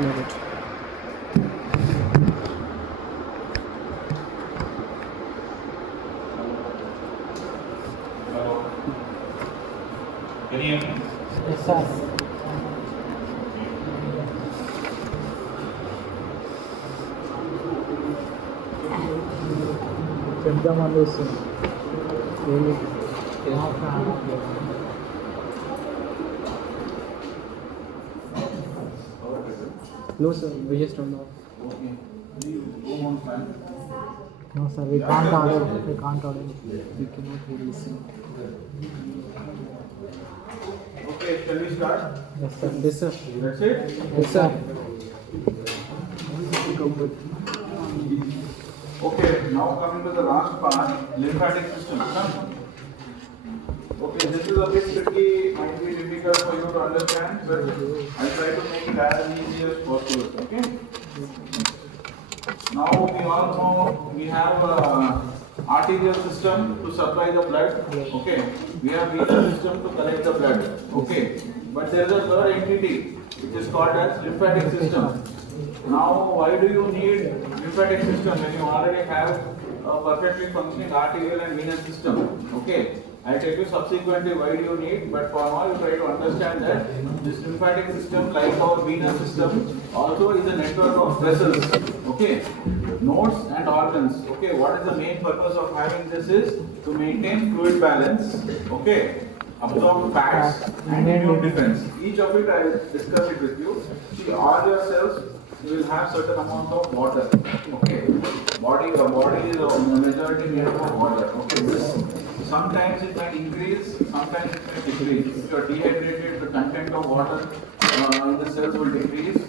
Love it. Can you hear me? Yes, sir. చెప్దామని చూస్తుంది ఏంటి No sir, we just don't know. Okay. Go on, fan. No sir, we can't order. We can't order. We cannot really listen. Okay, shall we start? Yes sir. This sir. That's it? Yes sir. Okay, now coming to the last part, lymphatic system. Okay, this is a bit tricky, might be difficult for you to understand, but I'll try to make it as easy as possible. Okay? Now we all know we have arterial system to supply the blood. Okay? We have venous system to collect the blood. Okay? But there is a third entity which is called as lymphatic system. Now, why do you need lymphatic system when you already have a perfectly functioning arterial and venous system? Okay, I'll tell you subsequently why do you need, but for now you try to understand that this lymphatic system, like our venous system, also is a network of vessels. Okay, nodes and organs. Okay, what is the main purpose of having this is to maintain fluid balance. Okay, absorb fats and immune defense. Each of it I will discuss it with you. See, all your cells will have certain amount of water. Okay, body is a majority made up of water. Okay, this sometimes it might increase, sometimes it might decrease. If you are dehydrated, the content of water in the cells will decrease.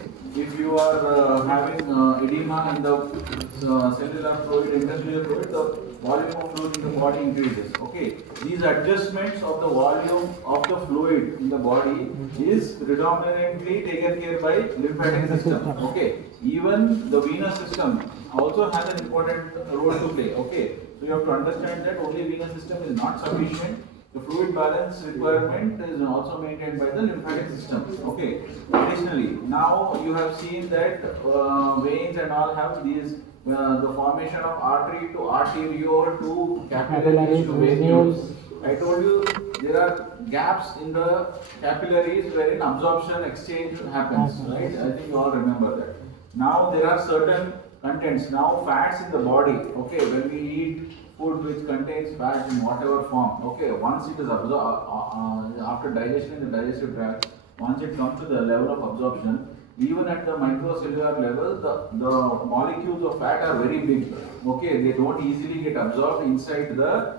If you are having edema in the cellular fluid, intercellular fluid, the volume of fluid in the body increases. Okay, these adjustments of the volume of the fluid in the body is predominantly taken care by lymphatic system. Okay, even the venous system also has an important role to play. Okay, so you have to understand that only venous system is not sufficient. The fluid balance requirement is also maintained by the lymphatic system. Okay. Additionally, now you have seen that veins and all have these the formation of artery to arteriole to capillaries to venules. I told you there are gaps in the capillaries wherein absorption exchange happens. Right? I think you all remember that. Now there are certain contents. Now fats in the body. Okay, when we eat food which contains fat in whatever form, okay, once it is absorbed, after digestion in the digestive tract, once it comes to the level of absorption, even at the microcellular level, the molecules of fat are very big. Okay, they don't easily get absorbed inside the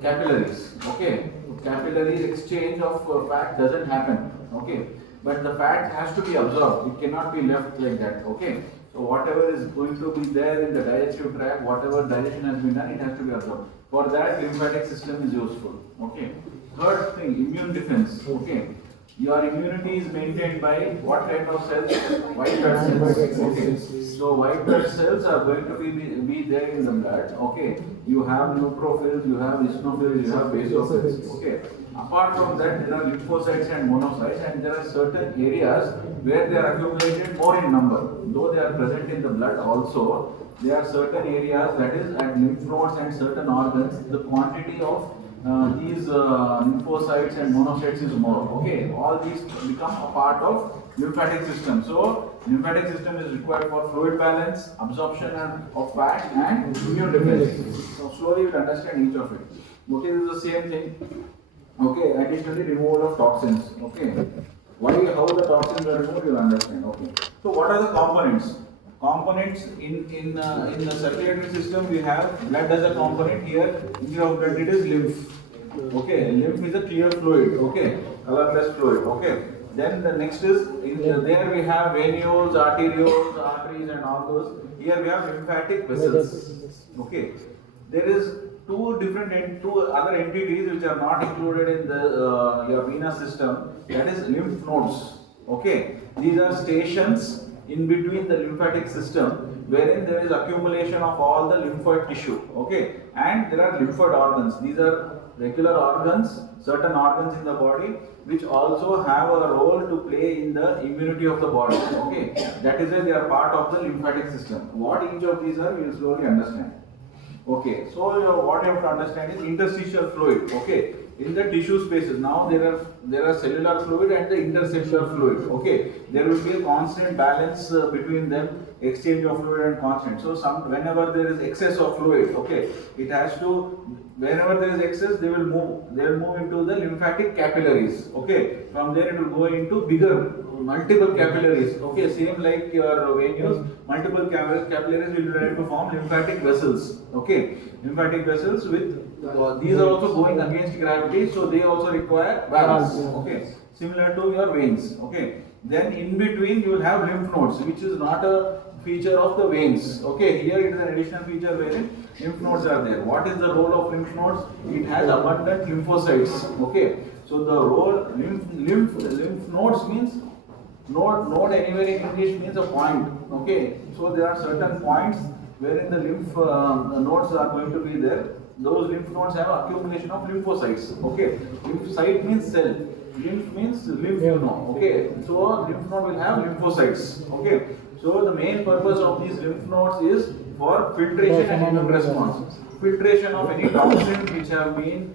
capillaries. Okay, capillaries exchange of fat doesn't happen. Okay, but the fat has to be absorbed. It cannot be left like that. Okay. So whatever is going to be there in the digestive tract, whatever digestion has been done, it has to be absorbed. For that, lymphatic system is useful. Okay. Third thing, immune defense. Okay. Your immunity is maintained by what kind of cells? White blood cells. Okay. So white blood cells are going to be there in the blood. Okay. You have neutrophils, you have eosinophils, you have basophils. Okay. Apart from that, there are lymphocytes and monocytes, and there are certain areas where they are accumulated more in number. Though they are present in the blood also, there are certain areas, that is at lymph nodes and certain organs, the quantity of these lymphocytes and monocytes is more. Okay, all these become a part of lymphatic system. So lymphatic system is required for fluid balance, absorption of fat, and immune defense. So slowly you'll understand each of it. Okay, this is the same thing. Okay, additionally removal of toxins. Okay, why, how the toxins are removed, you'll understand. Okay, so what are the components? Components in the circulatory system, we have blood as a component. Here instead of blood it is lymph. Okay, lymph is a clear fluid. Okay, colorless fluid. Okay, then the next is there we have venules, arterioles, arteries, and all those. Here we have lymphatic vessels. Okay, there is two other entities which are not included in the your venous system. That is lymph nodes. Okay, these are stations in between the lymphatic system wherein there is accumulation of all the lymphoid tissue. Okay, and there are lymphoid organs. These are regular organs certain organs in the body which also have a role to play in the immunity of the body. Okay, that is why they are part of the lymphatic system. What each of these are, we will slowly understand. Okay, so what you have to understand is interstitial fluid. Okay, in the tissue spaces now there are cellular fluid and the intercellular fluid. Okay, there will be a constant balance between them, exchange of fluid and constant. So whenever there is excess of fluid, okay, it has to, whenever there is excess, they will move into the lymphatic capillaries. Okay, from there it will go into bigger multiple capillaries. Okay, same like your venules, multiple capillaries will be ready to form lymphatic vessels. Okay, lymphatic vessels with these are also going against gravity, so they also require balance. Okay, similar to your veins. Okay, then in between you will have lymph nodes, which is not a feature of the veins. Okay, here it is an additional feature wherein lymph nodes are there. What is the role of lymph nodes? It has abundant lymphocytes. Okay, so the role lymph nodes means node anywhere in English means a point. Okay, so there are certain points wherein the lymph nodes are going to be there. Those lymph nodes have accumulation of lymphocytes. Okay, lymphocyte means cell. Lymph means lymph node. Okay, so lymph node will have lymphocytes. Okay, so the main purpose of these lymph nodes is for filtration and immune response. Filtration of any toxins which have been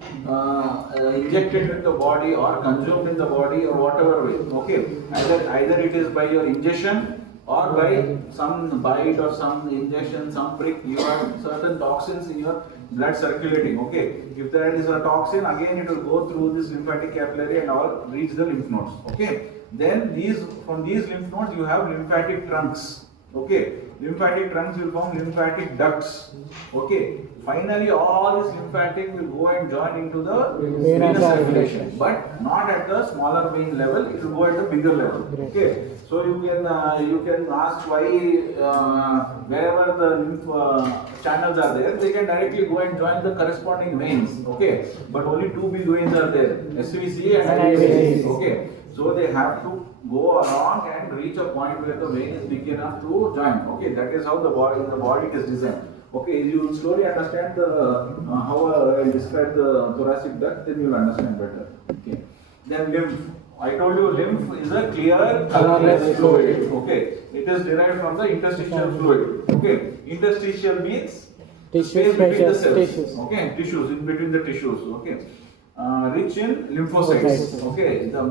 injected into the body or consumed in the body or whatever way. Okay, either it is by your ingestion or by some bite or some injection, some prick, you have certain toxins in your blood circulating. Okay, if there is a toxin, again it will go through this lymphatic capillary and all reach the lymph nodes. Okay, then from these lymph nodes you have lymphatic trunks. Okay, lymphatic trunks will form lymphatic ducts. Okay, finally all this lymphatic will go and join into the venous circulation, but not at the smaller vein level, it will go at the bigger level. Okay, so you can ask why wherever the lymph channels are there, they can directly go and join the corresponding veins. Okay, but only two big veins are there, SVC and IVC. Okay, so they have to go along and reach a point where the vein is big enough to join. Okay, that is how the body is designed. Okay, you will slowly understand how I describe the thoracic duct, then you will understand better. Okay, then lymph. I told you lymph is a clear colorless fluid. Okay, it is derived from the interstitial fluid. Okay, interstitial means space between the cells. Okay, tissues, in between the tissues. Okay, rich in lymphocytes. Okay, the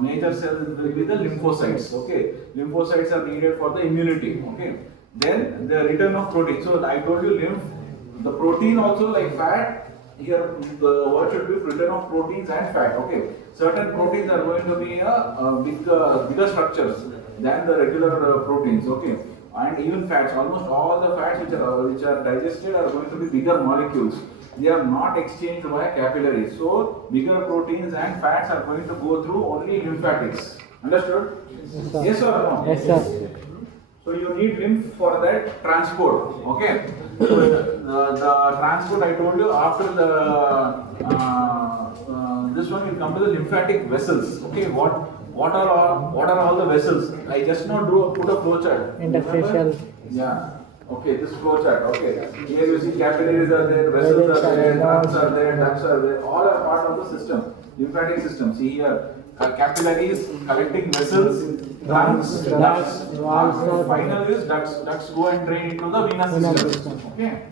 major cells will be the lymphocytes. Okay, lymphocytes are needed for the immunity. Okay, then the return of protein. So I told you lymph, the protein also like fat. Here the word should be return of proteins and fat. Okay, certain proteins are going to be bigger structures than the regular proteins. Okay, and even fats. Almost all the fats which are digested are going to be bigger molecules. They are not exchanged via capillaries. So bigger proteins and fats are going to go through only lymphatics. Understood? Yes or no? Yes, sir. So you need lymph for that transport. Okay. So the transport I told you after this one will come to the lymphatic vessels. Okay. What are all the vessels? I just now put a flow chart. Interstitial. Yeah. Okay, this flow chart. Okay, here you see capillaries are there, vessels are there, trunks are there, ducts are there. All are part of the system, lymphatic system. See here, capillaries collecting vessels, trunks, ducts. Final is ducts. Ducts go and drain into the venous system. Okay.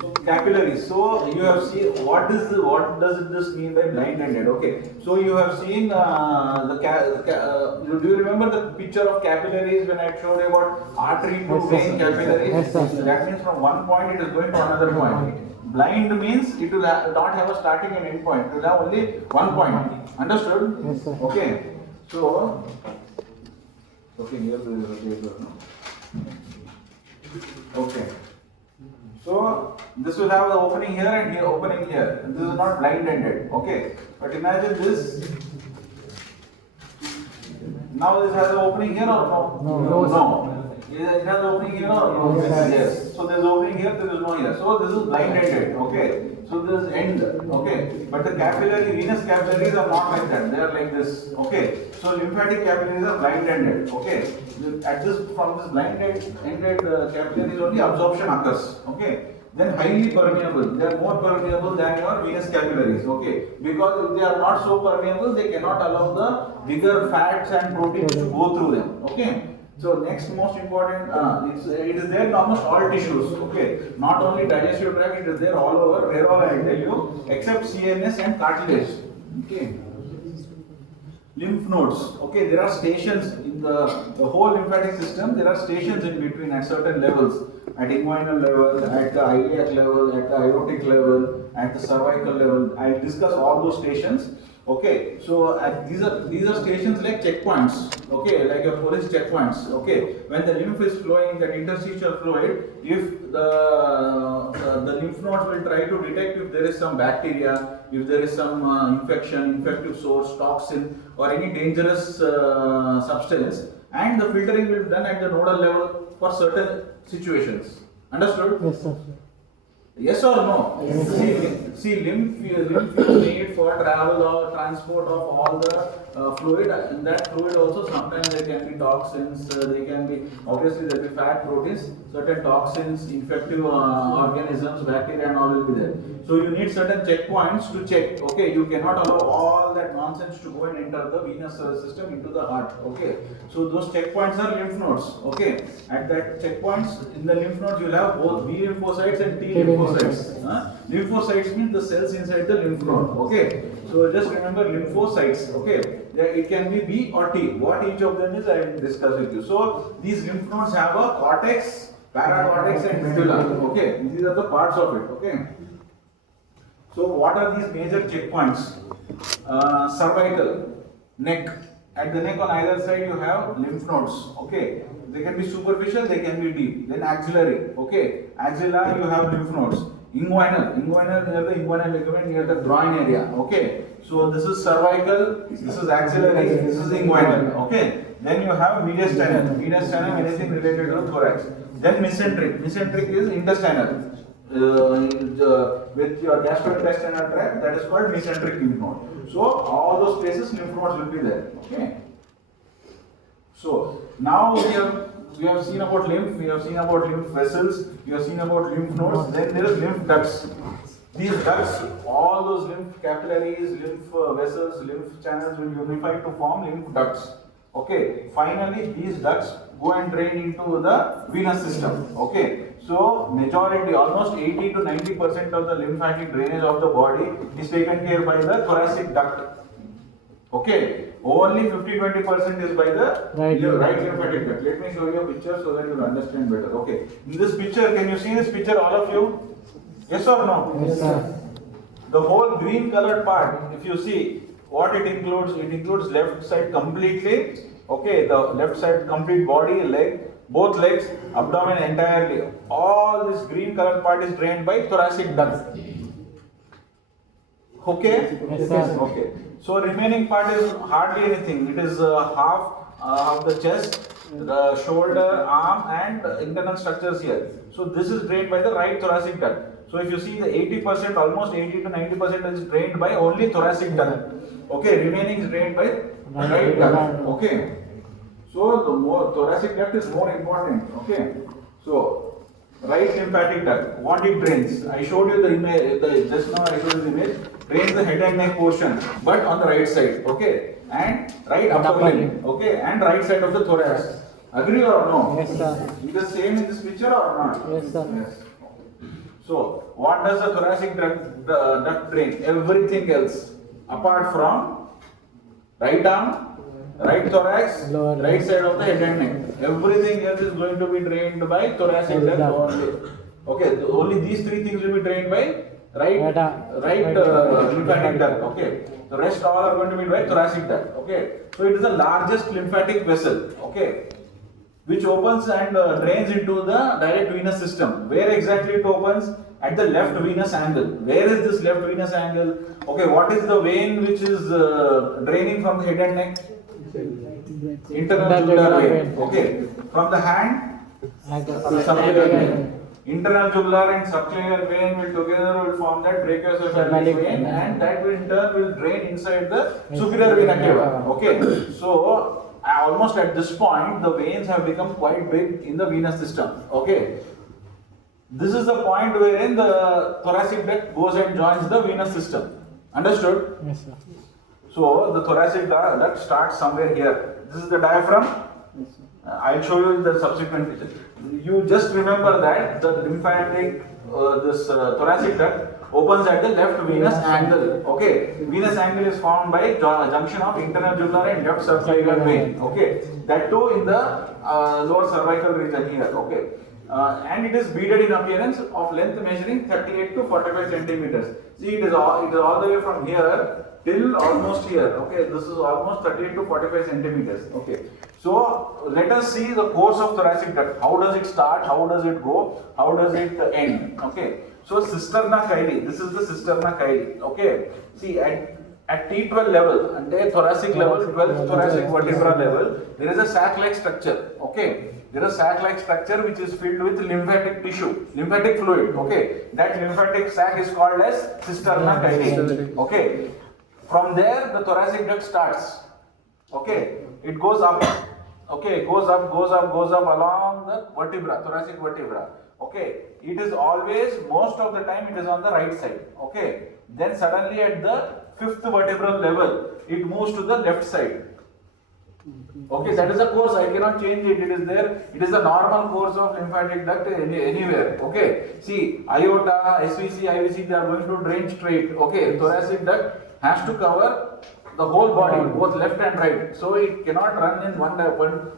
So capillaries. So you have seen what does this mean by blind-ended? Okay. So you have seen do you remember the picture of capillaries when I showed you about artery to vein capillaries? Yes, sir. That means from one point it is going to another point. Blind means it will not have a starting and end point. It will have only one point. Understood? Yes, sir. Okay. So here okay. So this will have the opening here and here opening here. This is not blind-ended. Okay. But imagine this. Now this has an opening here or no? No. It has an opening here or no? Yes. So there is opening here, there is no here. So this is blind-ended. Okay. So this is end. Okay. But the venous capillaries are not like that. They are like this. Okay. So lymphatic capillaries are blind-ended. Okay. From this blind-ended capillaries only absorption occurs. Okay. then highly permeable. They are more permeable than your venous capillaries. Okay, because if they are not so permeable, they cannot allow the bigger fats and proteins to go through them. Okay. So next most important, it is there in almost all tissues. Okay, not only digestive tract, it is there all over. Where all I tell you, except CNS and cartilage. Okay. Lymph nodes. Okay, there are stations in the whole lymphatic system. There are stations in between at certain levels, at inguinal level, at the iliac level, at the aortic level, at the cervical level. I will discuss all those stations. Okay, so these are stations like checkpoints. Okay, like your police checkpoints. Okay, when the lymph is flowing, that interstitial fluid, if the lymph nodes will try to detect if there is some bacteria, if there is some infection, infective source, toxin, or any dangerous substance, and the filtering will be done at the nodal level for certain situations. Understood? Yes, sir. Yes or no? Yes. See, lymph is need for travel or transport of all the fluid. In that fluid also sometimes there can be toxins, they can be, obviously there will be fat proteins, certain toxins, infective organisms, bacteria and all will be there. So you need certain checkpoints to check. Okay, you cannot allow all that nonsense to go and enter the venous system into the heart. Okay, so those checkpoints are lymph nodes. Okay, at that checkpoints in the lymph nodes you will have both B lymphocytes and T lymphocytes. Lymphocytes means the cells inside the lymph node. Okay, so just remember lymphocytes. Okay, it can be B or T. What each of them is, I will discuss with you. So these lymph nodes have a cortex, paracortex, and medulla. Okay, these are the parts of it. Okay. So what are these major checkpoints? Cervical, neck. At the neck on either side you have lymph nodes. Okay, they can be superficial, they can be deep. Then axillary. Okay, axilla you have lymph nodes. Inguinal near the inguinal ligament near the groin area. Okay, so this is cervical, this is axillary, this is inguinal. Okay, then you have mediastinal. Mediastinal, anything related to the thorax. Then mesenteric. Mesenteric is intestinal. With your gastrointestinal tract, that is called mesenteric lymph node. So all those places lymph nodes will be there. Okay. So now we have seen about lymph, we have seen about lymph vessels, we have seen about lymph nodes. Then there is lymph ducts. These ducts, all those lymph capillaries, lymph vessels, lymph channels will unify to form lymph ducts. Okay. Finally, these ducts go and drain into the venous system. Okay. So majority, almost 80 to 90% of the lymphatic drainage of the body is taken care by the thoracic duct. Okay, only 50-20% is by the right lymphatic duct. Let me show you a picture so that you will understand better. Okay, in this picture, can you see this picture, all of you? Yes or no? Yes, sir. The whole green colored part, if you see what it includes left side completely. Okay, the left side complete body, leg, both legs, abdomen entirely. All this green colored part is drained by thoracic duct. Okay? Yes, sir. Okay. So remaining part is hardly anything. It is half of the chest, the shoulder, arm, and internal structures here. So this is drained by the right thoracic duct. So if you see the 80%, almost 80 to 90% is drained by only thoracic duct. Okay, remaining is drained by right duct. Okay. So the more thoracic duct is more important. Okay. So right lymphatic duct, what it drains? I showed you the image. Just now I showed you the image. Drains the head and neck portion, but on the right side. Okay. And right upper limb. Okay. And right side of the thorax. Agree or no? Yes, sir. Is the same in this picture or not? Yes, sir. Yes. So what does the thoracic duct drain? Everything else apart from right arm, right thorax, right side of the head and neck. Everything else is going to be drained by thoracic duct only. Okay, only these three things will be drained by right lymphatic duct. Okay, the rest all are going to be by thoracic duct. Okay, so it is the largest lymphatic vessel. Okay, which opens and drains into the direct venous system. Where exactly it opens? At the left venous angle. Where is this left venous angle? Okay, what is the vein which is draining from the head and neck? Internal jugular vein. Okay, from the hand, subclavian vein. Internal jugular and subclavian vein will together form that brachiocephalic vein, and that in turn will drain inside the superior vena cava. Okay, so almost at this point the veins have become quite big in the venous system. Okay, This is the point wherein the thoracic duct goes and joins the venous system. Understood? Yes, sir. So the thoracic duct starts somewhere here. This is the diaphragm. Yes, sir. I'll show you in the subsequent picture. You just remember that the lymphatic, thoracic duct opens at the left venous angle. Okay, venous angle is formed by junction of internal jugular and left subclavian vein. Okay, that too in the lower cervical region here. Okay, and it is beaded in appearance of length measuring 38 to 45 centimeters. See, it is all the way from here till almost here. Okay, this is almost 38 to 45 centimeters. Okay, so let us see the course of thoracic duct. How does it start? How does it go? How does it end? Okay, so cisterna chyli. This is the cisterna chyli. Okay, see at T12 level, and thoracic level, 12th thoracic vertebra level, there is a sac-like structure. Okay, there is a sac-like structure which is filled with lymphatic tissue, lymphatic fluid. Okay, that lymphatic sac is called as cisterna chyli. Okay, from there the thoracic duct starts. Okay, it goes up. Okay, goes up along the vertebra, thoracic vertebra. Okay, it is always, most of the time, it is on the right side. Okay, then suddenly at the 5th vertebral level, it moves to the left side. Okay, that is the course. I cannot change it. It is there. It is the normal course of lymphatic duct anywhere. Okay, see, aorta, SVC, IVC, they are going to drain straight. Okay, thoracic duct has to cover the whole body, both left and right. So it cannot run in one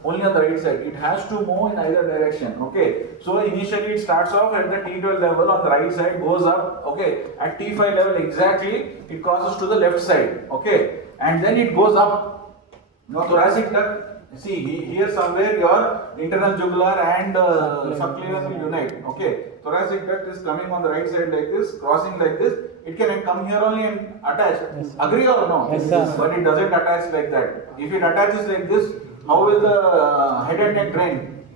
only on the right side. It has to move in either direction. Okay. So initially it starts off at the T12 level on the right side, goes up. Okay. At T5 level exactly, it crosses to the left side. Okay. And then it goes up. Now thoracic duct. See here somewhere your internal jugular and subclavian will unite. Okay. Thoracic duct is coming on the right side like this, crossing like this. It can come here only and attach. Yes. Agree or no? Yes, sir. But it doesn't attach like that. If it attaches like this, how will the head and neck drain?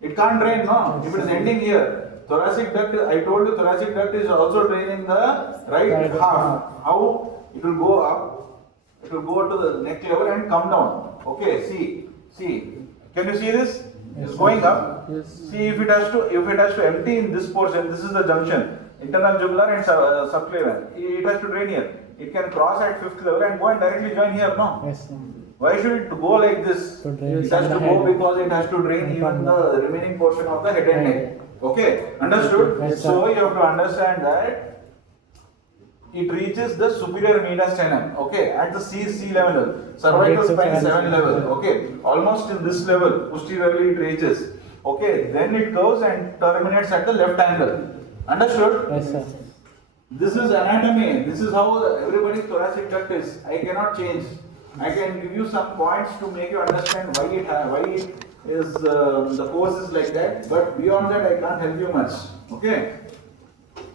It can't drain, no? If it is ending here, thoracic duct, I told you thoracic duct is also draining the right half. How? It will go up, it will go to the neck level and come down. Okay, see. Can you see this? It's going up. Yes. See, if it has to empty in this portion, this is the junction. Internal jugular and subclavian. It has to drain here. It can cross at 5th level and go and directly join here, no? Yes, sir. Why should it go like this? To drain It has to the go head. because it has to drain even the remaining portion of the head and neck. Okay, understood? Yes, sir. So you have to understand that it reaches the superior mediastinum. Okay, at the C level, cervical spine 7 level. Okay, almost in this level, posteriorly it reaches. Okay, then it goes and terminates at the left angle. Understood? Yes, sir. This is anatomy. This is how everybody's thoracic duct is. I cannot change. I can give you some points to make you understand why it is the course is like that. But beyond that, I can't help you much. Okay.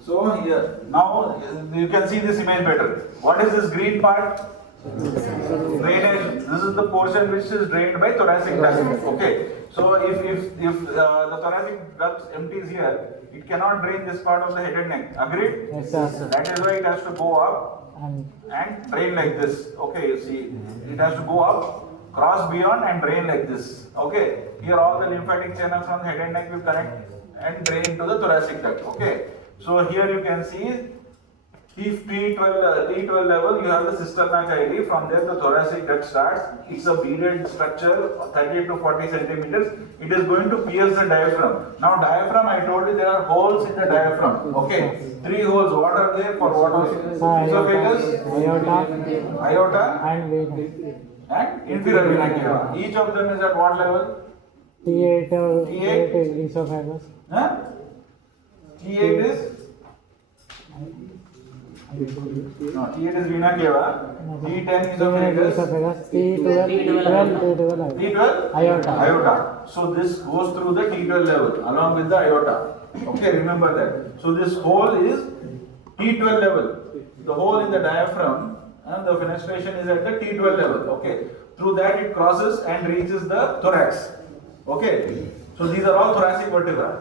So here now you can see this image better. What is this green part? Drainage. This is the portion which is drained by thoracic duct. Okay. So if the thoracic duct empties here, it cannot drain this part of the head and neck. Agreed? Yes, sir. That is why it has to go up and drain like this. Okay, you see, it has to go up, cross beyond and drain like this. Okay. Here all the lymphatic channels from the head and neck will connect and drain into the thoracic duct. Okay. So here you can see T12 level, you have the cisterna chyli. From there, the thoracic duct starts. It's a beaded structure, 38 to 40 centimeters. It is going to pierce the diaphragm. Now, diaphragm, I told you there are holes in the diaphragm. Okay, 3 holes. What are there? For what? Esophagus, aorta, and vena. and inferior vena cava. Each of them is at what level? T8 T8 is esophagus. Huh? T8 is. No, T8 is vena cava, T10 is esophagus, T12 aorta. So this goes through the T12 level along with the aorta. Okay, remember that. So this hole is T12 level. The hole in the diaphragm and the fenestration is at the T12 level. Okay, through that it crosses and reaches the thorax. Okay, so these are all thoracic vertebrae.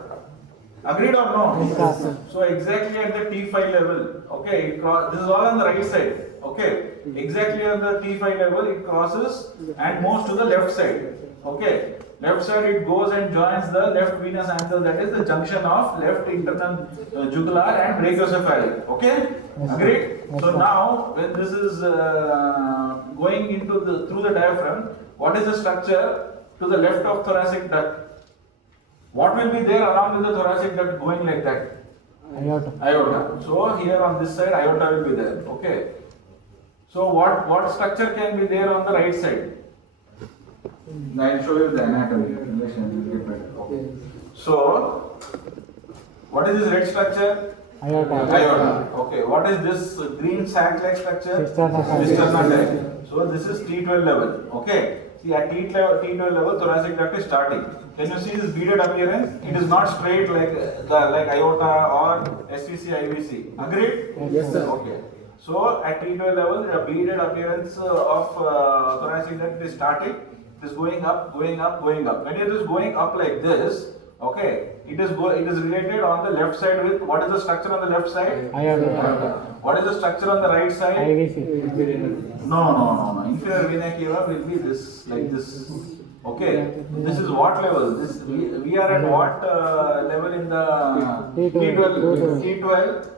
Agreed or no? Yes, sir. So exactly at the T5 level, okay, this is all on the right side, okay. Exactly on the T5 level, it crosses and moves to the left side, okay. Left side it goes and joins the left venous anther, that is the junction of left internal jugular and brachiocephalic, okay. Agreed? So now when this is going into the through the diaphragm, what is the structure to the left of thoracic duct? What will be there along with the thoracic duct going like that? Aorta. Aorta. So here on this side, aorta will be there. Okay. So what structure can be there on the right side? I'll show you the anatomy. Okay. So what is this red structure? Aorta. Aorta. Okay. What is this green sac-like structure? Cisterna sac. Cisterna sac. So this is T12 level. Okay. See at T12 level, thoracic duct is starting. Can you see this beaded appearance? It is not straight like aorta or SVC, IVC. Agreed? Yes, sir. Okay. So at T12 level, a beaded appearance of thoracic duct is starting. It is going up, going up, going up. When it is going up like this, okay, it is related on the left side with what is the structure on the left side? Aorta. What is the structure on the right side? IVC. No. Inferior vena cava will be this, like this. Okay. This is what level? This we are at what level in the T12. T12.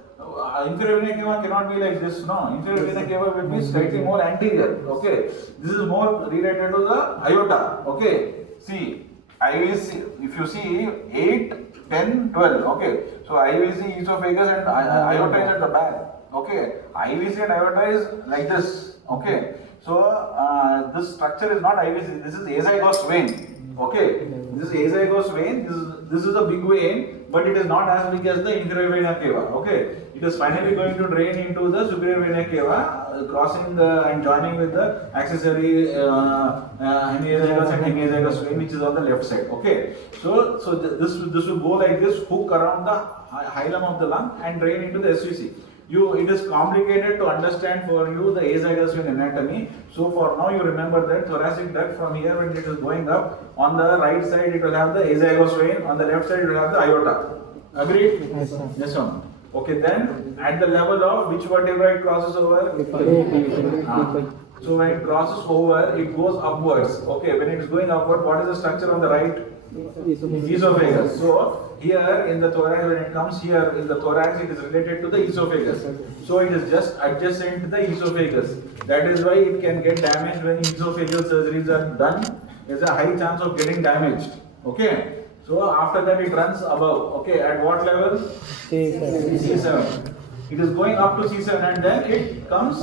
Inferior vena cava cannot be like this. No. Inferior vena cava will be slightly more anterior. Okay. This is more related to the aorta. Okay. See, IVC. If you see 8, 10, 12. Okay. So IVC, esophagus, and aorta is at the back. Okay. IVC and aorta is like this. Okay. So this structure is not IVC. This is azygos vein. Okay. This is azygos vein. This is a big vein, but it is not as big as the inferior vena cava. Okay. It is finally going to drain into the superior vena cava, crossing and joining with the accessory hemiazygos and hemiazygos vein, which is on the left side. Okay. So this will go like this, hook around the hilum of the lung and drain into the SVC. It is complicated to understand for you the azygos vein anatomy. So for now you remember that thoracic duct from here when it is going up, on the right side it will have the azygos vein, on the left side it will have the aorta. Agreed? Yes, sir. Yes, sir. Okay, then at the level of which vertebra it crosses over? So when it crosses over, it goes upwards. Okay, when it is going upward, what is the structure on the right? Esophagus. So here in the thorax, when it comes here in the thorax, it is related to the esophagus. So it is just adjacent to the esophagus. That is why it can get damaged when esophageal surgeries are done. There is a high chance of getting damaged. Okay. So after that it runs above. Okay. At what level? C7. It is going up to C7 and then it comes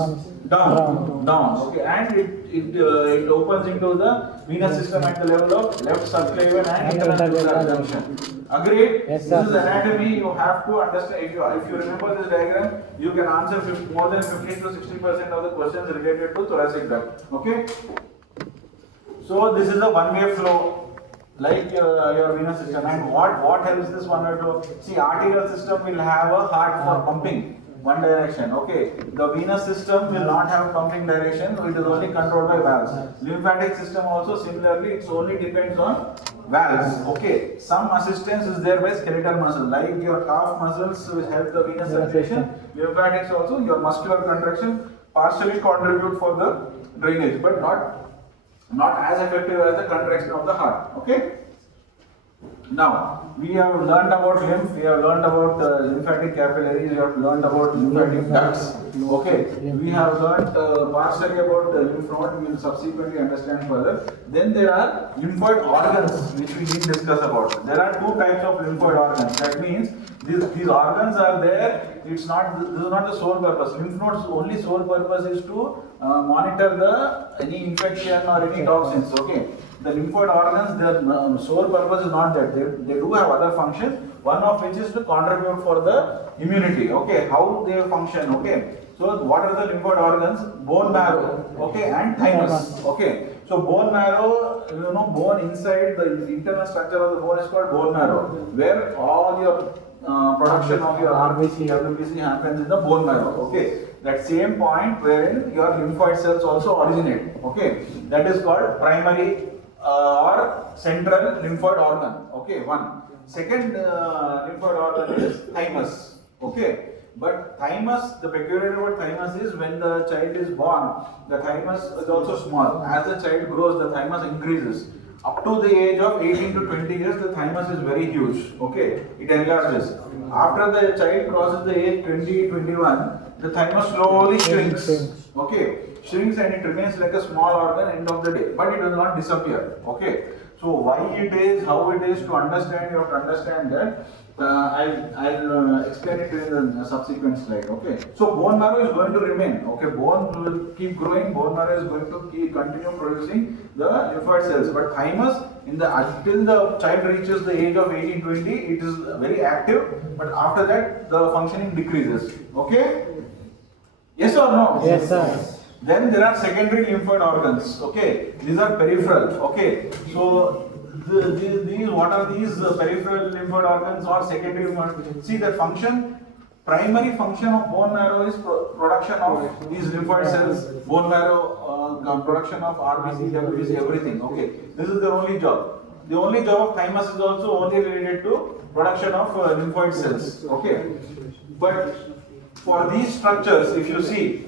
down. Okay. And it opens into the venous system at the level of left subclavian and internal junction. Agreed? Yes, sir. This is anatomy. You have to understand. If you remember this diagram, you can answer more than 15 to 60% of the questions related to thoracic duct. Okay. So this is a one-way flow, like your venous system. And what helps this one-way flow? See, arterial system will have a heart for pumping. One direction, okay. The venous system will not have pumping direction, it is only controlled by valves. Lymphatic system also similarly, it only depends on valves, okay. Some assistance is there by skeletal muscle, like your calf muscles will help the venous circulation. Lymphatics also, your muscular contraction partially contribute for the drainage, but not as effective as the contraction of the heart, okay. Now, we have learned about lymph, we have learned about lymphatic capillaries, we have learned about lymphatic ducts. Okay, we have learned partially about the lymph node, we will subsequently understand further. Then there are lymphoid organs which we didn't discuss about. There are two types of lymphoid organs. That means these organs are there, this is not the sole purpose. Lymph nodes only sole purpose is to monitor any infection or any toxins. Okay. The lymphoid organs, their sole purpose is not that. They do have other functions, one of which is to contribute for the immunity. Okay, how they function. Okay, so what are the lymphoid organs? Bone marrow, okay, and thymus. Okay, so bone marrow, bone inside the internal structure of the bone is called bone marrow, where all your production of your RBC, WBC happens in the bone marrow. Okay, that same point wherein your lymphoid cells also originate. Okay, that is called primary or central lymphoid organ. Okay, one. Second lymphoid organ is thymus. Okay. But thymus, the peculiarity about thymus is when the child is born, the thymus is also small. As the child grows, the thymus increases. Up to the age of 18 to 20 years, the thymus is very huge. Okay, it enlarges. After the child crosses the age 20, 21, the thymus slowly shrinks. Okay, shrinks and it remains like a small organ end of the day, but it does not disappear. Okay, so why it is, how it is, to understand, you have to understand that. I'll explain it in the subsequent slide. Okay, so bone marrow is going to remain. Okay, bone will keep growing. Bone marrow is going to continue producing the lymphoid cells. But thymus, until the child reaches the age of 18-20, it is very active. But after that, the functioning decreases. Okay, yes or no? Yes, sir. Then there are secondary lymphoid organs. Okay, these are peripheral. Okay, so these what are these peripheral lymphoid organs or secondary lymphoid? See, the function, primary function of bone marrow is production of these lymphoid cells, bone marrow production of RBC, WBC, everything. Okay, this is their only job. The only job of thymus is also only related to production of lymphoid cells. Okay, but for these structures, if you see,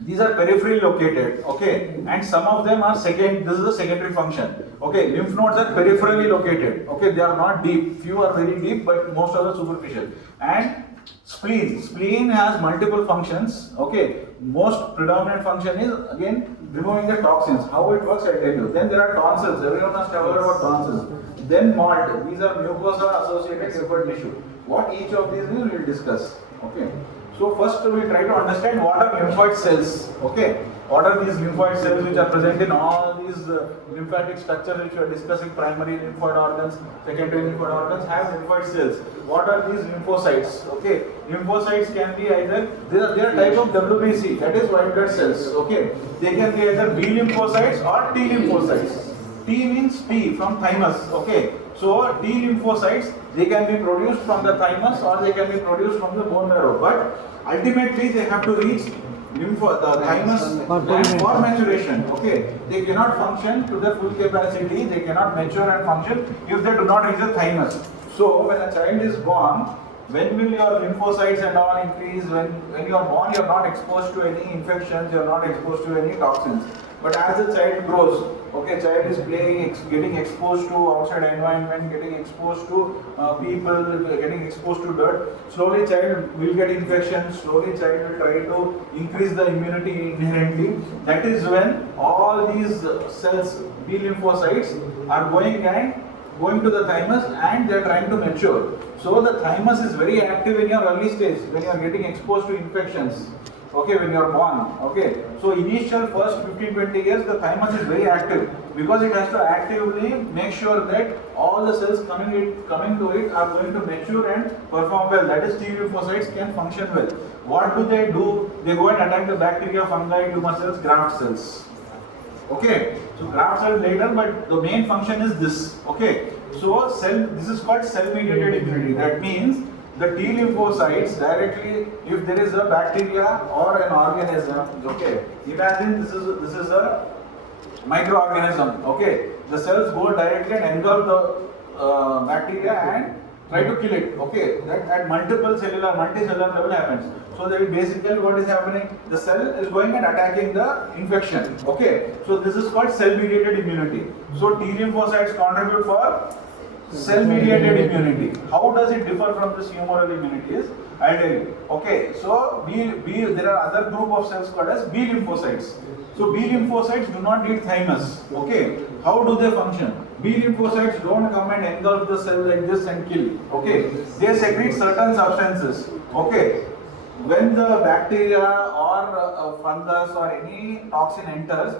these are peripherally located, okay, and some of them are second. This is the secondary function. Okay, lymph nodes are peripherally located. Okay, they are not deep. Few are very deep, but most are superficial. And spleen has multiple functions. Okay, most predominant function is again removing the toxins. How it works, I tell you. Then there are tonsils. Everyone must have heard about tonsils. Then mold. These are mucosa associated lymphoid tissue. What each of these is, we will discuss. Okay. So first we try to understand what are lymphoid cells. Okay, what are these lymphoid cells which are present in all these lymphatic structures which we are discussing? Primary lymphoid organs, secondary lymphoid organs have lymphoid cells. What are these lymphocytes? Okay, lymphocytes can be either they are type of WBC, that is white blood cells. Okay, they can be either B lymphocytes or T lymphocytes. T means T from thymus. Okay, so T lymphocytes, they can be produced from the thymus or they can be produced from the bone marrow, but ultimately they have to reach the thymus gland for maturation. Okay, they cannot function to their full capacity, they cannot mature and function if they do not reach the thymus. So when a child is born, when will your lymphocytes and all increase? When you are born, you are not exposed to any infections, you are not exposed to any toxins. But as the child grows, okay, child is playing, getting exposed to outside environment, getting exposed to people, getting exposed to dirt. Slowly child will get infections, slowly child will try to increase the immunity inherently. That is when all these cells, B lymphocytes, are going to the thymus and they are trying to mature. So the thymus is very active in your early stage when you are getting exposed to infections. Okay, when you are born. Okay, so initial first 15-20 years the thymus is very active because it has to actively make sure that all the cells coming to it are going to mature and perform well. That is, T lymphocytes can function well. What do? They go and attack the bacteria, fungi, tumor cells, graft cells. Okay, so graft cells later, but the main function is this. Okay, so this is called cell-mediated immunity. That means the T lymphocytes directly, if there is a bacteria or an organism, okay, imagine this is a microorganism, okay, the cells go directly and engulf the bacteria and try to kill it, okay, that at multicellular level happens. So that basically what is happening, the cell is going and attacking the infection, okay, so this is called cell-mediated immunity. So T lymphocytes contribute for cell-mediated immunity. How does it differ from this humoral immunity? I'll tell you. Okay, so there are other group of cells called as B lymphocytes. So B lymphocytes do not need thymus. Okay, how do they function? B lymphocytes don't come and engulf the cell like this and kill. Okay, they secrete certain substances. Okay, when the bacteria or a fungus or any toxin enters,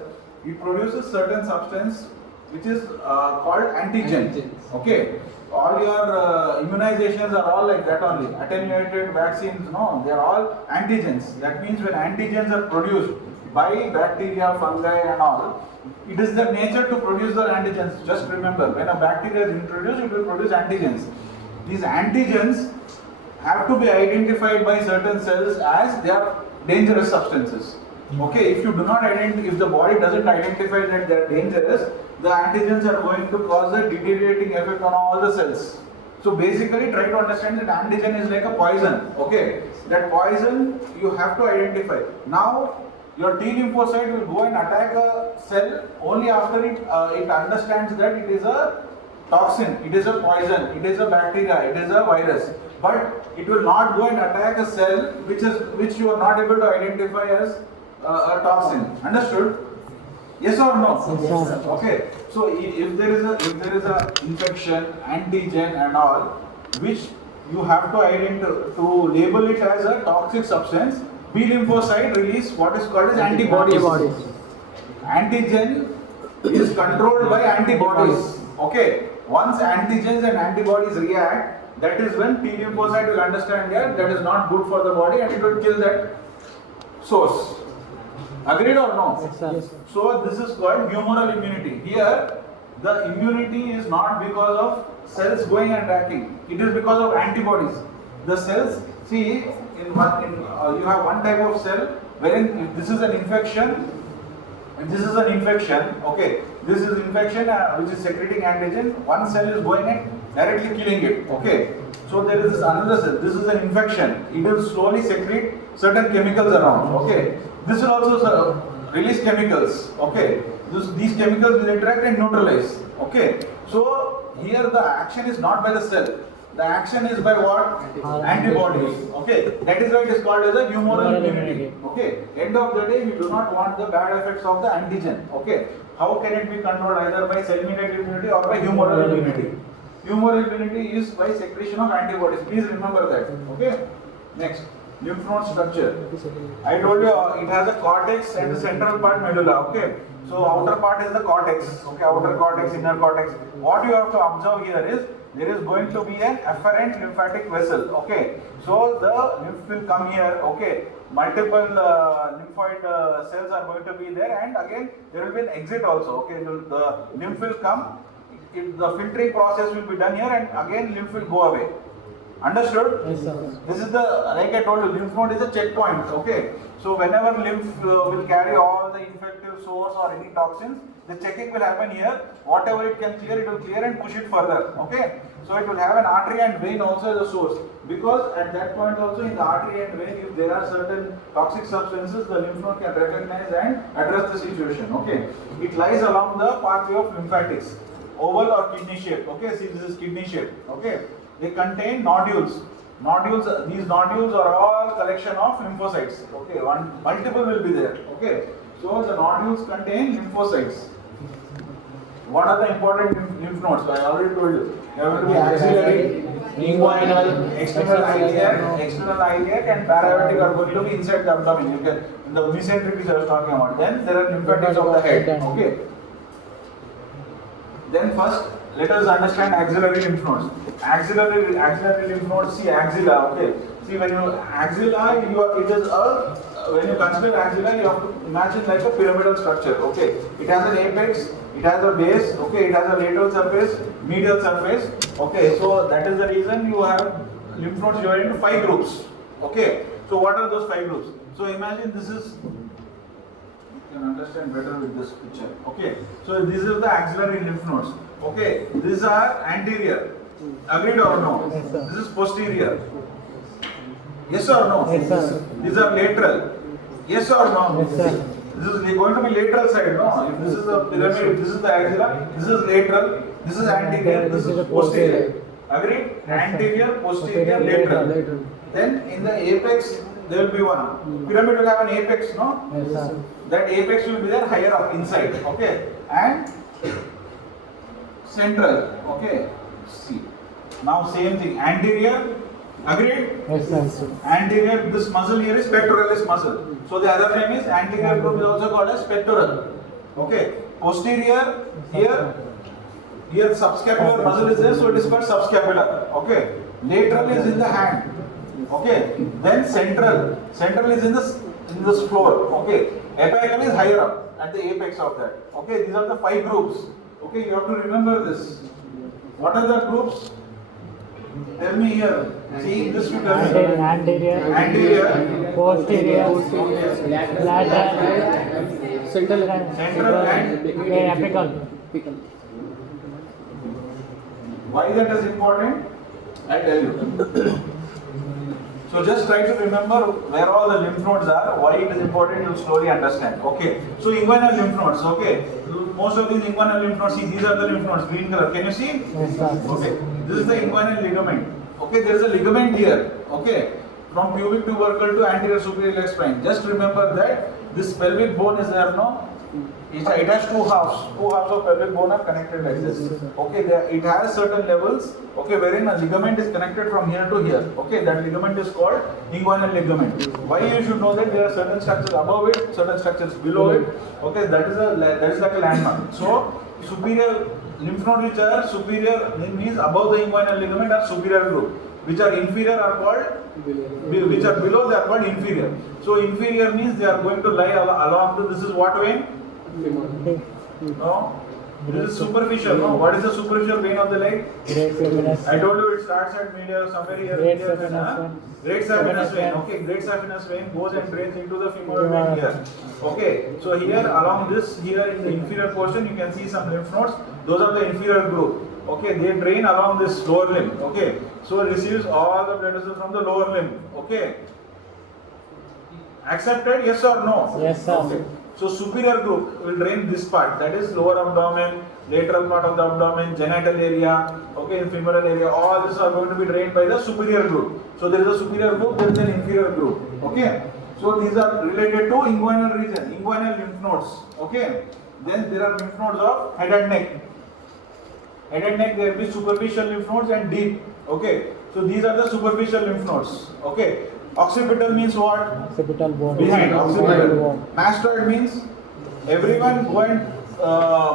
it produces certain substance which is called antigen. Okay, all your immunizations are all like that only. Attenuated vaccines, no, they are all antigens. That means when antigens are produced by bacteria, fungi and all, it is their nature to produce the antigens. Just remember, when a bacteria is introduced, it will produce antigens. These antigens have to be identified by certain cells as they are dangerous substances. Okay, if you do not identify, if the body doesn't identify that they are dangerous, the antigens are going to cause a deteriorating effect on all the cells. So basically, try to understand that antigen is like a poison. Okay, that poison you have to identify. Now, your T lymphocyte will go and attack a cell only after it understands that it is a toxin, it is a poison, it is a bacteria, it is a virus. But it will not go and attack a cell which you are not able to identify as a toxin. Understood? Yes or no? Yes, sir. Okay. So if there is a infection, antigen and all, which you have to label it as a toxic substance, B lymphocyte release what is called as antibodies. Antigen is controlled by antibodies. Okay. Once antigens and antibodies react, that is when T lymphocyte will understand that is not good for the body and it will kill that source. Agreed or no? Yes, sir. So this is called humoral immunity. Here, the immunity is not because of cells going and attacking. It is because of antibodies. The cells, see, you have one type of cell wherein if this is an infection. This is an infection. Okay, this is infection which is secreting antigen. One cell is going and directly killing it. Okay, so there is this another cell. This is an infection. It will slowly secrete certain chemicals around. Okay. This will also release chemicals. Okay, these chemicals will interact and neutralize. Okay, so here the action is not by the cell. The action is by what? Antibodies. Okay, that is why it is called as a humoral immunity. Okay, end of the day, we do not want the bad effects of the antigen. Okay, how can it be controlled either by cell-mediated immunity or by humoral immunity? Humoral immunity is by secretion of antibodies. Please remember that. Okay, next. Lymph node structure. I told you it has a cortex and the central part medulla. Okay, so outer part is the cortex. Okay, outer cortex, inner cortex. What you have to observe here is there is going to be an afferent lymphatic vessel. Okay, so the lymph will come here. Okay, multiple lymphoid cells are going to be there, and again there will be an exit also. Okay, the lymph will come. The filtering process will be done here, and again lymph will go away. Understood? Yes, sir. This is the, like I told you, lymph node is a checkpoint. Okay, so whenever lymph will carry all the infective source or any toxins, the checking will happen here. Whatever it can clear, it will clear and push it further. Okay, so it will have an artery and vein also as a source, because at that point also in the artery and vein, if there are certain toxic substances, the lymph node can recognize and address the situation. Okay, it lies along the pathway of lymphatics, oval or kidney shape. Okay, see, this is kidney shape. Okay. They contain nodules. These nodules are all collection of lymphocytes. Okay, multiple will be there. Okay, so the nodules contain lymphocytes. What are the important lymph nodes? I already told you. There will be axillary, inguinal, external iliac, and paravetic are going to be inside the abdomen. You can in the mesenteric which I was talking about. Then there are lymphatics of the head. Okay. Then first, let us understand axillary lymph nodes. Axillary lymph nodes. See axilla. Okay. See when you axilla, when you consider axilla, you have to imagine like a pyramidal structure. Okay. It has an apex. It has a base. Okay. It has a lateral surface, medial surface. Okay. So that is the reason you have lymph nodes divided into 5 groups. Okay. So what are those 5 groups? So imagine this is. You can understand better with this picture. Okay. So this is the axillary lymph nodes. Okay, these are anterior. Agreed or no? Yes, sir. This is posterior. Yes or no? Yes, sir. These are lateral. Yes or no? Yes, sir. This is going to be lateral side, no? If this is the pyramid, this is the axilla, this is lateral, this is anterior, this is posterior. Agreed? Yes, anterior, posterior, lateral. Then in the apex, there will be one. Pyramid will have an apex, no? Yes, sir. That apex will be there higher up inside. Okay, and central. Okay, see. Now same thing. Anterior. Agreed? Yes, sir. Anterior. This muscle here is pectoralis muscle. So the other name is anterior group is also called as pectoral. Okay. Posterior. Here subscapular muscle is there, so it is called subscapular. Okay. Lateral is in the hand. Okay. Then central. Central is in this floor. Okay. Apical is higher up at the apex of that. Okay. These are the 5 groups. Okay. You have to remember this. What are the groups? Tell me here. See this you tell me. Anterior, Anterior, posterior, lateral, central and apical. why that is important? I tell you. So just try to remember where all the lymph nodes are, why it is important, you'll slowly understand. Okay. So inguinal lymph nodes, okay. Most of these inguinal lymph nodes, see these are the lymph nodes, green color. Can you see? Yes, sir. Okay. This is the inguinal ligament. Okay, there is a ligament here. Okay. From pubic tubercle to anterior superior leg spine. Just remember that this pelvic bone is there, no? It has two halves. Two halves of pelvic bone are connected like this. Okay, it has certain levels. Okay, wherein a ligament is connected from here to here. Okay, that ligament is called inguinal ligament. Why you should know that there are certain structures above it, certain structures below it. Okay, that is like a landmark. So superior lymph nodes which are superior means above the inguinal ligament are superior group. Which are inferior are called, which are below they are called inferior. So inferior means they are going to lie along to, this is what vein? No? This is superficial, no? What is the superficial vein of the leg? I told you it starts at medial, somewhere here. Great saphenous vein. Okay, great saphenous vein goes and drains into the femoral vein here. Okay, so here along this, here in the inferior portion, you can see some lymph nodes. Those are the inferior group. Okay, they drain along this lower limb. Okay, so it receives all the blood vessels from the lower limb. Okay, accepted? Yes or no? Yes, sir. Okay. So superior group will drain this part, that is lower abdomen, lateral part of the abdomen, genital area, okay, in femoral area. All these are going to be drained by the superior group. So there is a superior group, there is an inferior group. Okay, so these are related to inguinal region, inguinal lymph nodes. Okay, then there are lymph nodes of head and neck. Head and neck, there will be superficial lymph nodes and deep. Okay, so these are the superficial lymph nodes. Okay, occipital means what? Occipital bone. Behind, occipital. Mastoid means everyone going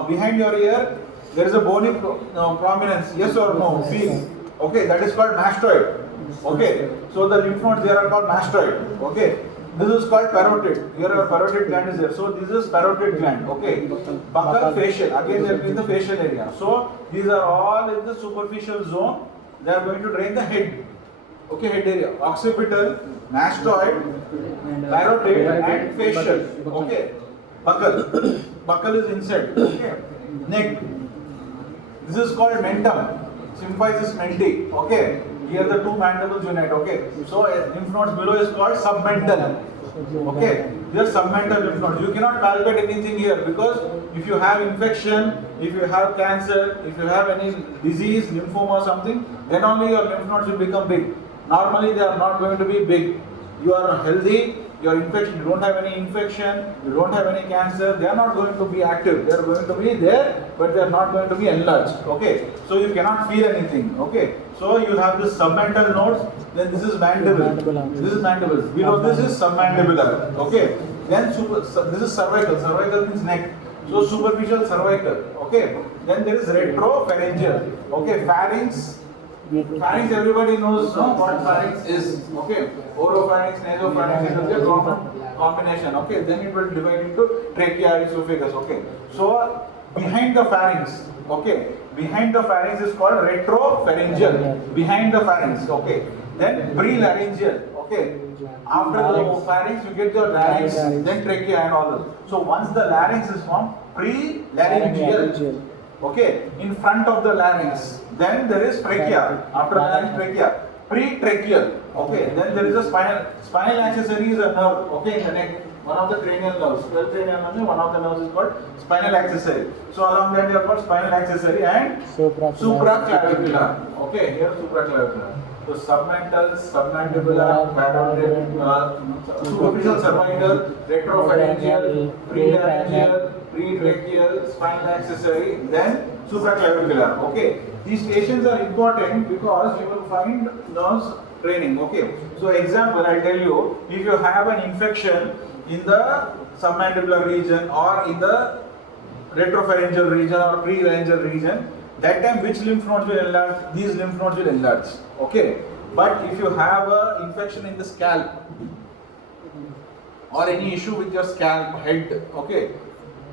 behind your ear, there is a bony prominence. Yes or no? Please. Okay, that is called mastoid. Okay, so the lymph nodes there are called mastoid. Okay. This is called parotid. Here our parotid gland is there. So this is parotid gland. Okay. Buccal facial. Again there is the facial area. So these are all in the superficial zone. They are going to drain the head. Okay, head area. Occipital, mastoid, parotid and facial. Okay. Buccal. Buccal is inside. Okay. Neck. This is called mentum. Symphysis menti. Okay. Here the two mandibles unite. Okay. So lymph nodes below is called submental. Okay. These are submental lymph nodes. You cannot palpate anything here because if you have infection, if you have cancer, if you have any disease, lymphoma or something, then only your lymph nodes will become big. Normally they are not going to be big. You are healthy, you don't have any infection, you don't have any cancer, they are not going to be active. They are going to be there, but they are not going to be enlarged. Okay, so you cannot feel anything. Okay, so you have this submental nodes, then this is mandible. This is mandible. Below this is submandibular. Okay, then this is cervical. Cervical means neck. So superficial cervical. Okay, then there is retropharyngeal. Okay, pharynx. Pharynx, everybody knows what pharynx is. Okay, oropharynx, nasopharynx is a common combination. Okay, then it will divide into trachea, esophagus. Okay, so behind the pharynx. Okay, behind the pharynx is called retropharyngeal. Behind the pharynx. Okay, then prelaryngeal. Okay, after the pharynx you get the larynx, then trachea and all those. So once the larynx is formed, prelaryngeal. Okay, in front of the larynx. Then there is trachea. After larynx, trachea. Pretracheal. Okay, then there is a spinal accessory is a nerve. Okay, in the neck. One of the cranial nerves. 12 cranial nerves, one of the nerves is called spinal accessory. So along that they are called spinal accessory and supraclavicular. Okay, here supraclavicular. So submental, submandibular, parotid, superficial cervical, retropharyngeal, prelaryngeal, pretracheal, spinal accessory, then supraclavicular. Okay, these stations are important because you will find nerves training. Okay, so example I tell you, if you have an infection in the submandibular region or in the retropharyngeal region or prelaryngeal region, that time which lymph nodes will enlarge? These lymph nodes will enlarge. Okay, but if you have an infection in the scalp or any issue with your scalp, head, okay,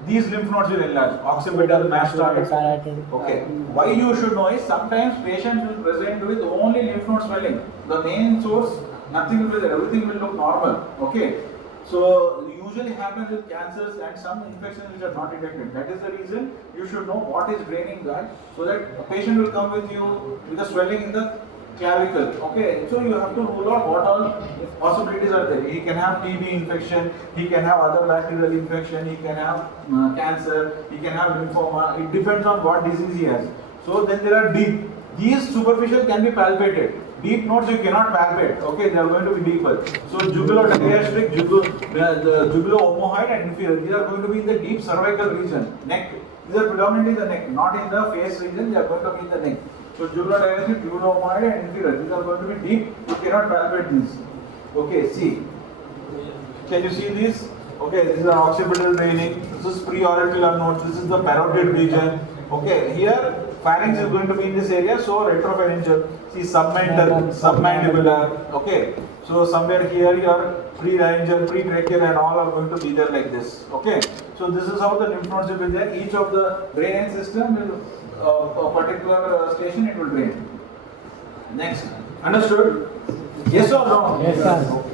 these lymph nodes will enlarge. Occipital, mastoid. Okay. Why you should know is sometimes patients will present with only lymph node swelling. The main source, nothing will be there. Everything will look normal. Okay. So usually happens with cancers and some infections which are not detected. That is the reason you should know what is draining that, so that a patient will come with you with a swelling in the clavicle. Okay, so you have to rule out what all possibilities are there. He can have TB infection, he can have other bacterial infection, he can have cancer, he can have lymphoma. It depends on what disease he has. So then there are deep. These superficial can be palpated. Deep nodes you cannot palpate. Okay, they are going to be deeper. So jugulodigastric, the jugulo-omohyoid and inferior. These are going to be in the deep cervical region, neck. These are predominantly the neck, not in the face region. They are going to be in the neck. So jugulodigastric, jugulo-omohyoid and inferior. These are going to be deep. You cannot palpate these. Okay, see. Can you see these? Okay, this is occipital draining. This is preauricular nodes. This is the parotid region. Okay, here pharynx is going to be in this area, so retropharyngeal. See, submental, submandibular. Okay, so somewhere here your prelaryngeal, pretracheal, and all are going to be there like this. Okay, so this is how the lymph nodes will be there. Each of the drainage system will a particular station it will drain. Next, understood? Yes or no? Yes, sir.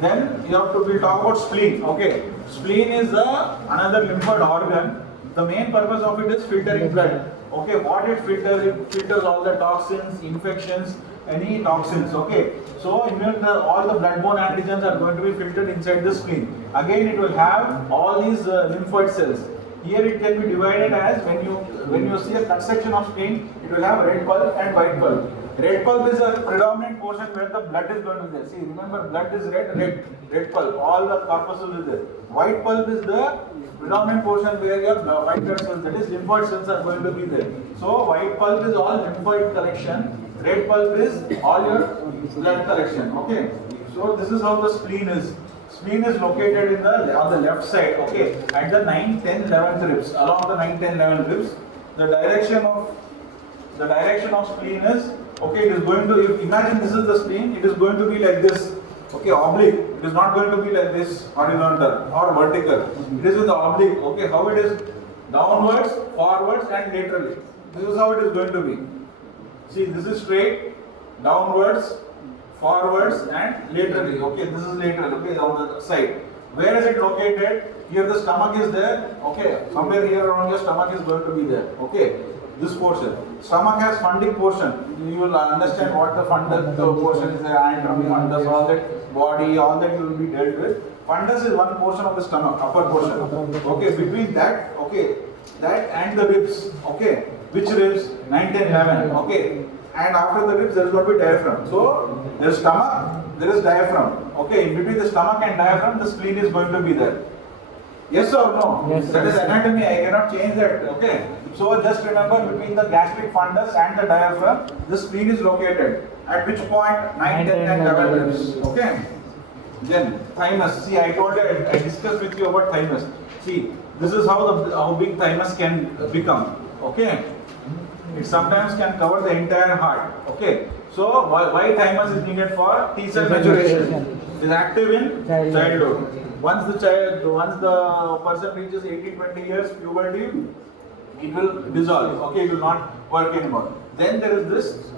Then you have to we'll talk about spleen. Okay, spleen is another lymphoid organ. The main purpose of it is filtering blood. Okay, what it filters all the toxins, infections, any toxins. Okay, so all the bloodborne antigens are going to be filtered inside the spleen. Again, it will have all these lymphoid cells. Here it can be divided as when you see a cut section of spleen, it will have red pulp and white pulp. Red pulp is a predominant portion where the blood is going to be there. See, remember, blood is red pulp. All the corpuscle is there. White pulp is the predominant portion where your white blood cells, that is lymphoid cells, are going to be there. So white pulp is all lymphoid collection. Red pulp is all your blood collection. Okay. So this is how the spleen is. Spleen is located on the left side. Okay, at the 9, 10, 11th ribs. Along the 9, 10, 11th ribs, the direction of spleen is, okay, it is going to, imagine this is the spleen, it is going to be like this, okay, oblique. It is not going to be like this, horizontal or vertical. It is in the oblique. Okay, how it is? Downwards, forwards and laterally. This is how it is going to be. See, this is straight, downwards, forwards and laterally. Okay, this is lateral, okay, on the side. Where is it located? Here the stomach is there. Okay, somewhere here around your stomach is going to be there. Okay, this portion. Stomach has funding portion. You will understand what the fundus portion is, the antrum, fundus, all that body, all that you will be dealt with. Fundus is one portion of the stomach, upper portion. Okay, between that, okay, that and the ribs. Okay, which ribs? 9, 10, 11. Okay, and after the ribs there is going to be diaphragm. So there is stomach, there is diaphragm. Okay, in between the stomach and diaphragm, the spleen is going to be there. Yes or no? Yes, that is anatomy. I cannot change that. Okay. So just remember, between the gastric fundus and the diaphragm, the spleen is located. At which point? 9, 10 and 11 ribs. Okay. Then thymus. See, I told you, I discussed with you about thymus. See, this is how big thymus can become. Okay. It sometimes can cover the entire heart. Okay. So why thymus is needed for T cell maturation? It is active in childhood. Once the person reaches 18-20 years puberty, it will dissolve. Okay, it will not work anymore. Then there is this.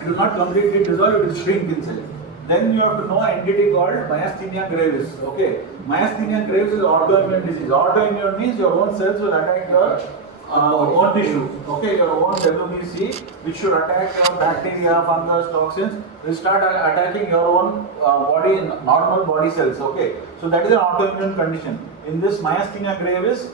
It will not completely dissolve. It will shrink inside. Then you have to know an entity called myasthenia gravis. Okay, myasthenia gravis is autoimmune disease. Autoimmune means your own cells will attack your own tissue. Okay, your own WBC, which should attack your bacteria, fungus, toxins, will start attacking your own body, normal body cells. Okay, so that is an autoimmune condition. In this myasthenia gravis,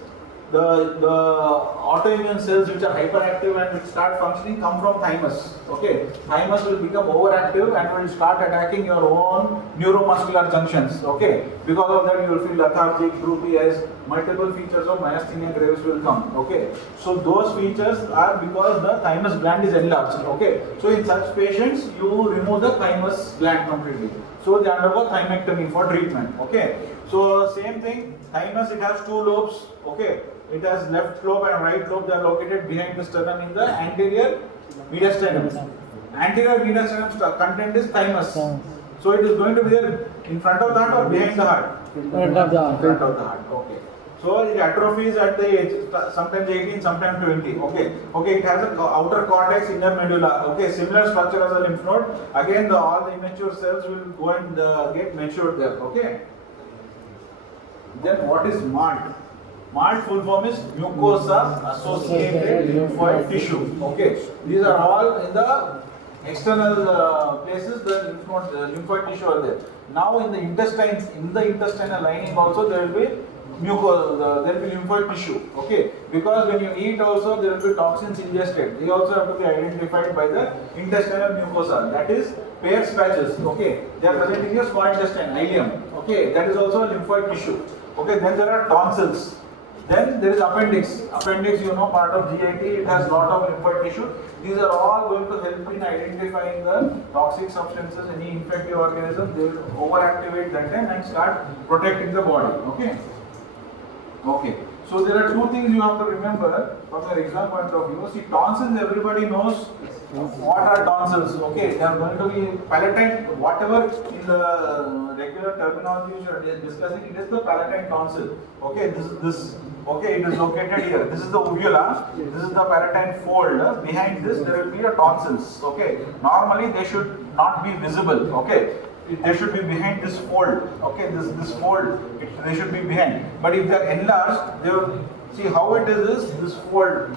the autoimmune cells which are hyperactive and which start functioning come from thymus. Okay, thymus will become overactive and will start attacking your own neuromuscular junctions. Okay, because of that you will feel lethargic, droopy eyes, multiple features of myasthenia gravis will come. Okay, so those features are because the thymus gland is enlarged. Okay, so in such patients you remove the thymus gland completely. So they undergo thymectomy for treatment. Okay, so same thing, thymus, it has two lobes. Okay, it has left lobe and right lobe. They are located behind the sternum in the anterior mediastinum. Anterior mediastinum content is thymus. So it is going to be there in front of the heart or behind the heart? Front of the heart. Front of the heart. Okay. So it atrophies at the age, sometimes 18, sometimes 20. Okay. Okay, it has a outer cortex, inner medulla. Okay, similar structure as a lymph node. Again, all the immature cells will go and get matured there. Okay. Then what is MALT? MALT full form is mucosa associated lymphoid tissue. Okay. These are all in the external places, the lymph node, lymphoid tissue are there. Now in the intestines, in the intestinal lining also there will be mucosa, there will be lymphoid tissue. Okay, because when you eat also there will be toxins ingested. They also have to be identified by the intestinal mucosa. That is Peyer's patches. Okay, they are present in your small intestine, ileum. Okay, that is also a lymphoid tissue. Okay, then there are tonsils. Then there is appendix. Appendix, you know, part of GIT, it has lot of lymphoid tissue. These are all going to help in identifying the toxic substances, any infective organism. They will overactivate that time and start protecting the body. Okay. Okay. So there are two things you have to remember from your exam point of view. See, tonsils, everybody knows what are tonsils. Okay, they are going to be palatine, whatever in the regular terminology you are discussing, it is the palatine tonsil. Okay, this. Okay, it is located here. This is the uvula. This is the palatine fold. Behind this, there will be a tonsils. Okay, normally they should not be visible. Okay. They should be behind this fold. Okay, this fold, they should be behind. But if they are enlarged, they will see how it is this fold